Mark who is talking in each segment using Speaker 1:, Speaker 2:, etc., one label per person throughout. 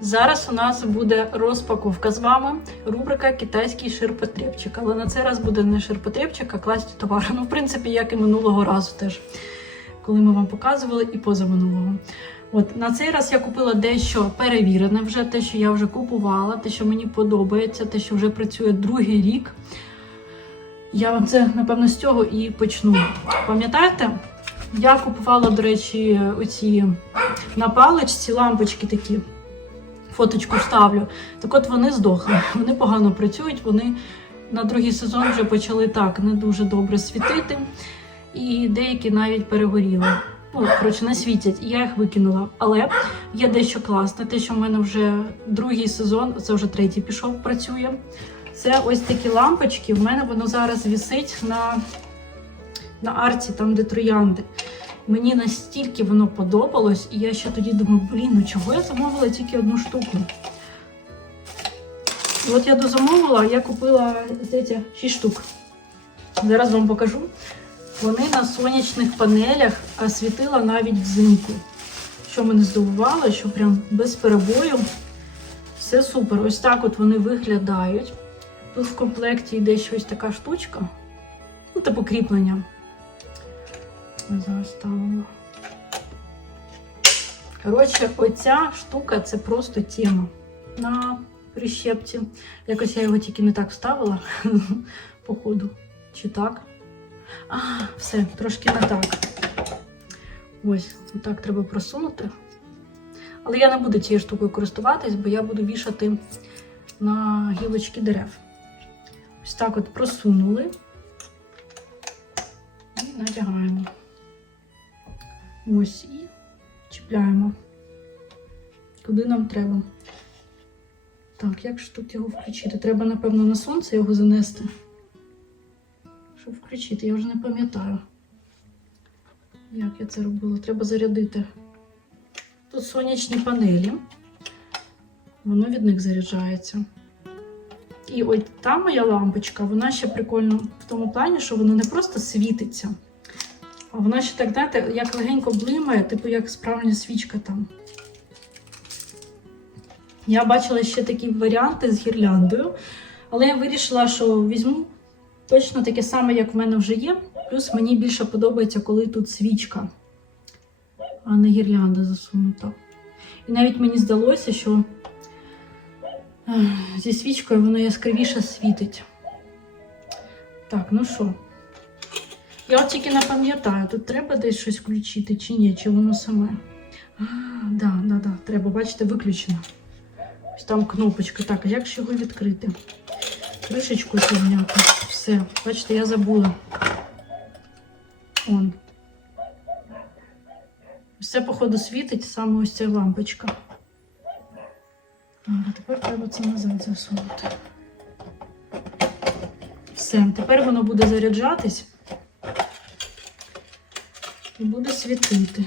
Speaker 1: Зараз у нас буде розпаковка з вами. Рубрика Китайський ширпотребчик. Але на цей раз буде не ширпотребчик, а класні товари. Ну, в принципі, як і минулого разу теж, коли ми вам показували, і позаминулого. От на цей раз я купила дещо перевірене, вже те, що я вже купувала, те, що мені подобається, те, що вже працює другий рік. Я вам це, напевно, з цього і почну. Пам'ятаєте? Я купувала, до речі, оці на паличці лампочки такі. Фоточку ставлю. Так от вони здохли. Вони погано працюють, вони на другий сезон вже почали так не дуже добре світити. І деякі навіть перегоріли. Ну, коротше, не світять, я їх викинула. Але є дещо класне, те, що в мене вже другий сезон, це вже третій пішов, працює. Це ось такі лампочки. В мене воно зараз вісить на, на арці, там, де троянди. Мені настільки воно подобалось, і я ще тоді думаю, блін, ну чого я замовила тільки одну штуку. От я дозамовила, я купила здається, 6 штук. Зараз вам покажу. Вони на сонячних панелях а світила навіть взимку. Що мене здивувало, що прям без перебою. Все супер. Ось так от вони виглядають. Тут в комплекті йде ще ось така штучка. Ну, типу кріплення. Ми зараз ставимо. Коротше, оця штука це просто тема на прищепці. Якось я його тільки не так вставила, походу. Чи так? А, все, трошки не так. Ось, так треба просунути. Але я не буду цією штукою користуватись, бо я буду вішати на гілочки дерев. Ось так от просунули і надягаємо. Ось і чіпляємо. Куди нам треба. Так, як ж тут його включити? Треба, напевно, на сонце його занести. Щоб включити, я вже не пам'ятаю. Як я це робила? Треба зарядити. Тут сонячні панелі. Воно від них заряджається. І ось та моя лампочка, вона ще прикольна в тому плані, що вона не просто світиться, вона ще так, знаєте, як легенько блимає, типу як справжня свічка там. Я бачила ще такі варіанти з гірляндою, але я вирішила, що візьму точно таке саме, як в мене вже є. Плюс мені більше подобається, коли тут свічка, а не гірлянда засунута. І навіть мені здалося, що зі свічкою воно яскравіше світить. Так, ну що? Я от тільки не пам'ятаю, тут треба десь щось включити чи ні, чи воно саме. А, да, да, треба, бачите, виключено. Ось там кнопочка. Так, а як ж його відкрити? Кришечку зняти. Все, бачите, я забула. Он. Це, походу, світить саме ось ця лампочка. А тепер треба це назад засунути. Все, тепер воно буде заряджатись і буде світити.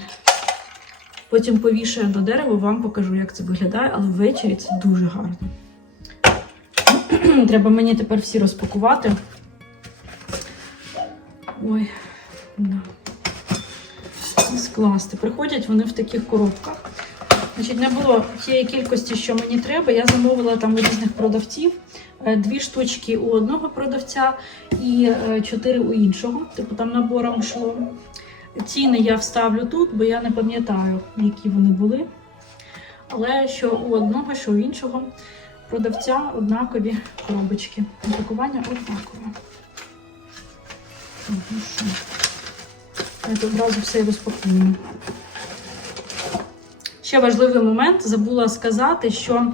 Speaker 1: Потім повішаю до дерева, вам покажу, як це виглядає, але ввечері це дуже гарно. Треба мені тепер всі розпакувати. Ой, да. І скласти. Приходять вони в таких коробках. Значить, не було тієї кількості, що мені треба. Я замовила там у різних продавців. Е, Дві штучки у одного продавця і е, чотири у іншого. Типу там набором йшло. Ціни я вставлю тут, бо я не пам'ятаю, які вони були. Але що у одного, що у іншого продавця однакові коробочки. Упакування однакове. Ну що? Давайте одразу все розпакуємо. Ще важливий момент, забула сказати, що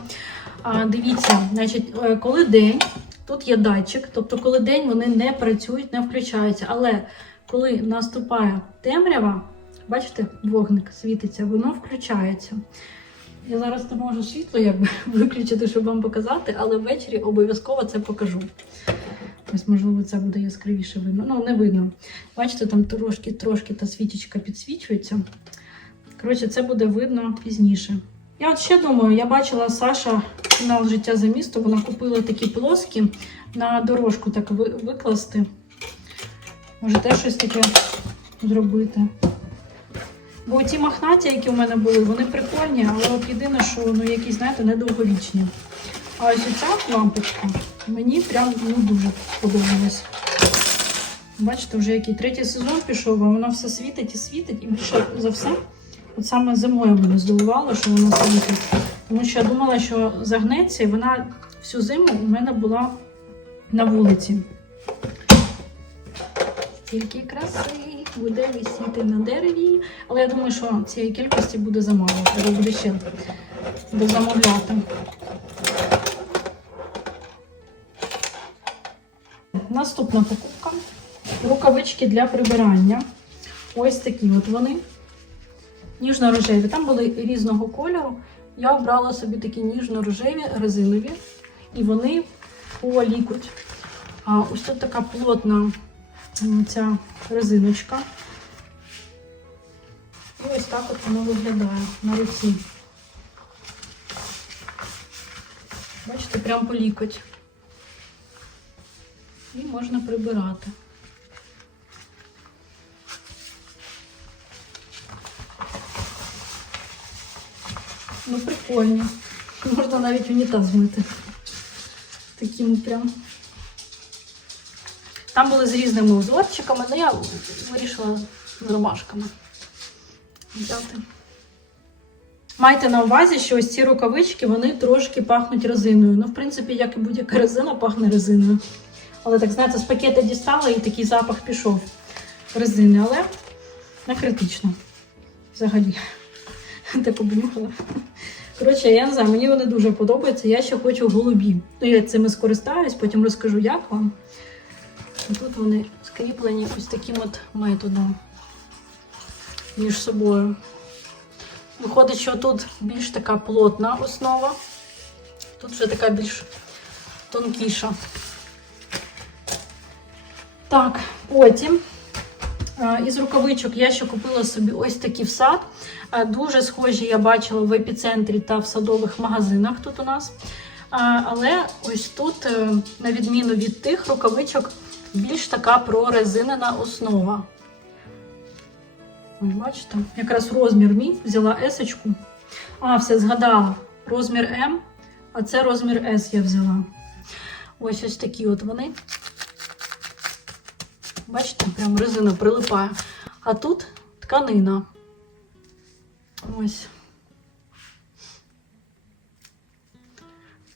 Speaker 1: дивіться, значить, е, коли день, тут є датчик, тобто, коли день вони не працюють, не включаються. Але коли наступає темрява, бачите, вогник світиться, воно включається. Я зараз не можу світло якби виключити, щоб вам показати, але ввечері обов'язково це покажу. Ось, можливо, це буде яскравіше видно. Ну, не видно. Бачите, там трошки трошки та світічка підсвічується. Коротше, це буде видно пізніше. Я от ще думаю, я бачила Саша фінал життя за місто. Вона купила такі плоскі на дорожку так викласти. Може теж щось таке зробити. Бо ті махнаті, які у мене були, вони прикольні, але от єдине, що ну якісь, знаєте, недовговічні. А ось ця лампочка мені прям ну, дуже сподобалась. Бачите, вже який третій сезон пішов, а воно все світить і світить, і більше за все, от саме зимою мене здивувало, що воно світить. Тому що я думала, що загнеться, і вона всю зиму у мене була на вулиці. Стільки краси буде висіти на дереві. Але я думаю, що цієї кількості буде замало. Треба буде ще дозамовляти. Наступна покупка. Рукавички для прибирання. Ось такі от вони. Ніжно-рожеві. Там були різного кольору. Я обрала собі такі ніжно-рожеві, резинові. І вони по лікуть. А ось тут така плотна ця резиночка. І ось так от воно виглядає на руці. Бачите, прям по лікоть. І можна прибирати. Ну, прикольні. Можна навіть унітаз мити. Такими прям. Там були з різними узорчиками, але я вирішила з ромашками взяти. Майте на увазі, що ось ці рукавички вони трошки пахнуть резиною. Ну, в принципі, як і будь-яка резина пахне резиною. Але так, знаєте, з пакета дістала і такий запах пішов резини, але не критично. Взагалі. Так обнюхала. Коротше, я не знаю, мені вони дуже подобаються. Я ще хочу голубі. Ну, я цими скористаюсь, потім розкажу, як вам. Тут вони скріплені ось таким от методом між собою. Виходить, що тут більш така плотна основа, тут вже така більш тонкіша. Так, потім із рукавичок я ще купила собі ось такі в сад. Дуже схожі я бачила в епіцентрі та в садових магазинах тут у нас. Але ось тут, е, на відміну від тих рукавичок, більш така прорезинена основа. Ось бачите, якраз розмір мій взяла есочку. А, все згадала. Розмір М, а це розмір С я взяла. Ось ось такі от вони. Бачите, прям резина прилипає. А тут тканина. Ось.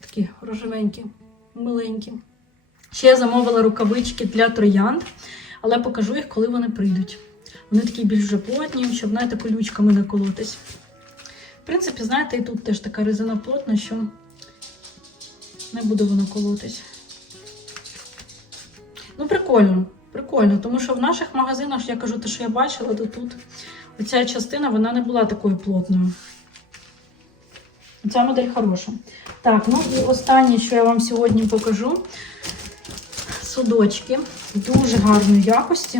Speaker 1: Такі рожевенькі, миленькі. Ще я замовила рукавички для троянд, але покажу їх, коли вони прийдуть. Вони такі більш вже плотні, щоб, знаєте, колючками не колотись. В принципі, знаєте, і тут теж така резина плотна, що не буде воно колотись. Ну, прикольно, прикольно, тому що в наших магазинах, я кажу, те, що я бачила, то тут оця частина вона не була такою плотною. Ця модель хороша. Так, ну і останнє, що я вам сьогодні покажу. Судочки дуже гарної якості.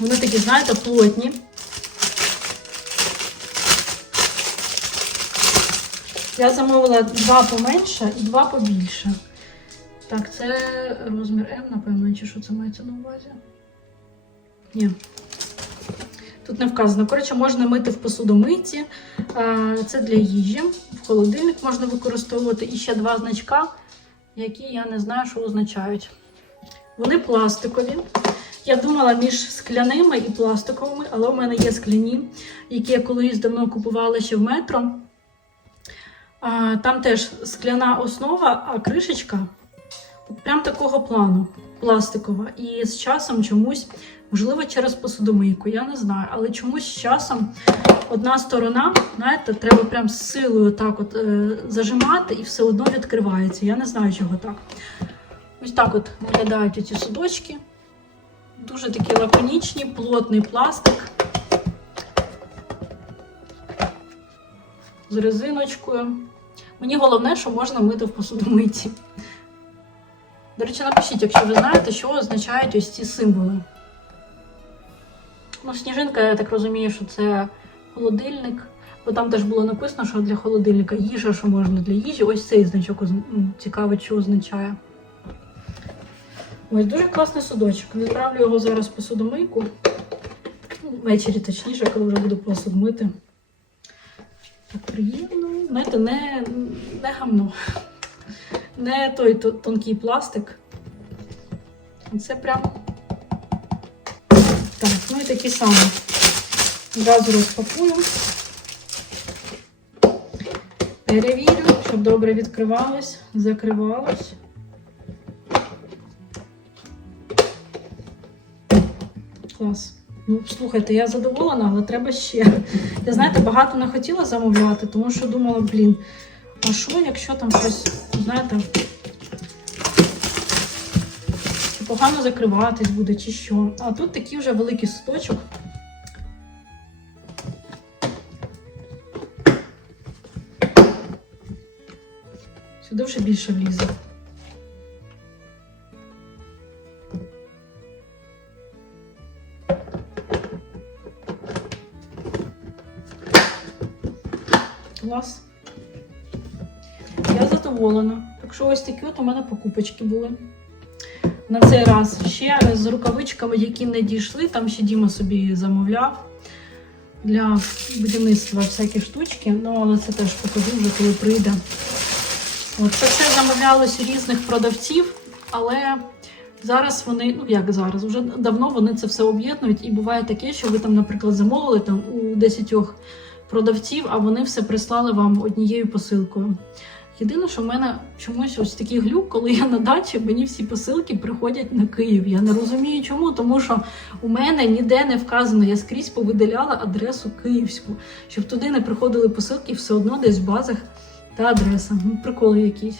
Speaker 1: Вони такі, знаєте, плотні. Я замовила два поменше і два побільше. Так, це розмір М, напевно, чи що це мається на увазі? Ні. Тут не вказано. Коротше, можна мити в посудомийці. А, Це для їжі. В холодильник можна використовувати. І ще два значка, які я не знаю, що означають. Вони пластикові. Я думала між скляними і пластиковими, але у мене є скляні, які я колись давно купувала ще в метро. Там теж скляна основа, а кришечка прям такого плану, пластикова. І з часом чомусь, можливо, через посудомийку, я не знаю, але чомусь з часом одна сторона, знаєте, треба прям з силою так от е, зажимати і все одно відкривається. Я не знаю, чого так. Ось так от виглядають ці судочки. Дуже такі лаконічні, плотний пластик. З резиночкою. Мені головне, що можна мити в посудомийці. До речі, напишіть, якщо ви знаєте, що означають ось ці символи. Ну, сніжинка, я так розумію, що це холодильник. Бо там теж було написано, що для холодильника їжа, що можна для їжі. Ось цей значок цікавить, що означає. Ось дуже класний судочок. Відправлю його зараз в посудомийку. Ну, Ввечері точніше, коли вже буду посуд мити. Так приємно. Знаєте, не, не гамно. Не той тонкий пластик. Це прям. Ну і такі самі. Одразу розпакую. Перевірю, щоб добре відкривалось, закривалось. Клас. Ну, слухайте, я задоволена, але треба ще. Я знаєте, багато не хотіла замовляти, тому що думала, блін, а що, якщо там щось, знаєте, погано закриватись буде, чи що. А тут такий вже великий суточок. Сюди вже більше влізе. Клас. Я задоволена. Так що ось такі от у мене покупочки були. На цей раз ще з рукавичками, які не дійшли, там ще Діма собі замовляв для будівництва всякі штучки. Ну, але це теж покажу вже, коли прийде. От, це все замовлялось у різних продавців, але зараз вони, ну як зараз, вже давно вони це все об'єднують. І буває таке, що ви там, наприклад, замовили там у 10 продавців, а вони все прислали вам однією посилкою. Єдине, що в мене чомусь ось такий глюк, коли я на дачі, мені всі посилки приходять на Київ. Я не розумію чому, тому що у мене ніде не вказано, я скрізь повидаляла адресу київську, щоб туди не приходили посилки, все одно десь в базах та адреса. Ну, приколи якісь.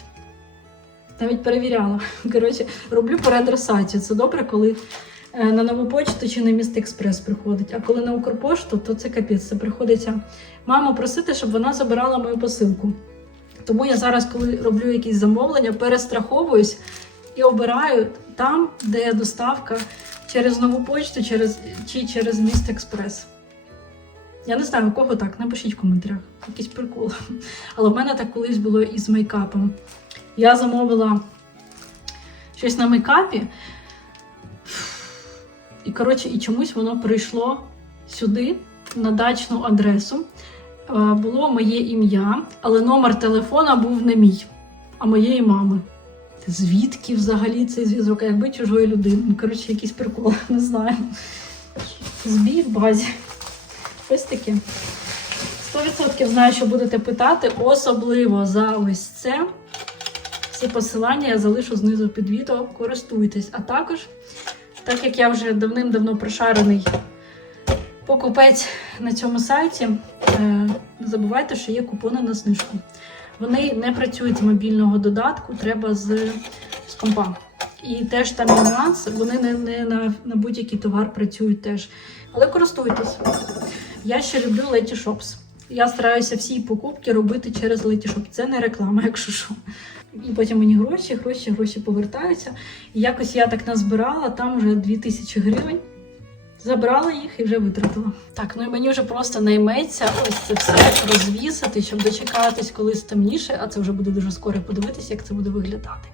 Speaker 1: Навіть перевіряла. Коротше, роблю переадресацію. Це добре, коли е, на нову почту чи на міст експрес приходить. А коли на Укрпошту, то це капець. Це приходиться маму просити, щоб вона забирала мою посилку. Тому я зараз, коли роблю якісь замовлення, перестраховуюсь і обираю там, де доставка через нову почту через, чи через міст експрес. Я не знаю, у кого так, напишіть в коментарях. Якийсь прикол. Але в мене так колись було із мейкапом. Я замовила щось на мейкапі. І, коротше, і чомусь воно прийшло сюди, на дачну адресу. Е, Було моє ім'я, але номер телефона був не мій, а моєї мами. Звідки взагалі цей зв'язок? Якби чужої людини. Ну, Коротше, якийсь прикол, не знаю. Збій в базі. Ось таке. 100% знаю, що будете питати, особливо за ось це. Всі посилання я залишу знизу під відео, користуйтесь. А також, так як я вже давним-давно прошарений покупець на цьому сайті, е, не забувайте, що є купони на знижку. Вони не працюють з мобільного додатку, треба з, з компа. І теж там нюанс, вони не, не на, на будь-який товар працюють теж. Але користуйтесь. Я ще люблю Leti Shops. Я стараюся всі покупки робити через Leti Shop. Це не реклама, якщо що. І потім мені гроші, гроші, гроші повертаються. І якось я так назбирала, там вже 2000 гривень. Забрала їх і вже витратила. Так, ну і мені вже просто найметься ось це все розвісити, щоб дочекатись, коли стемніше, а це вже буде дуже скоро подивитися, як це буде виглядати.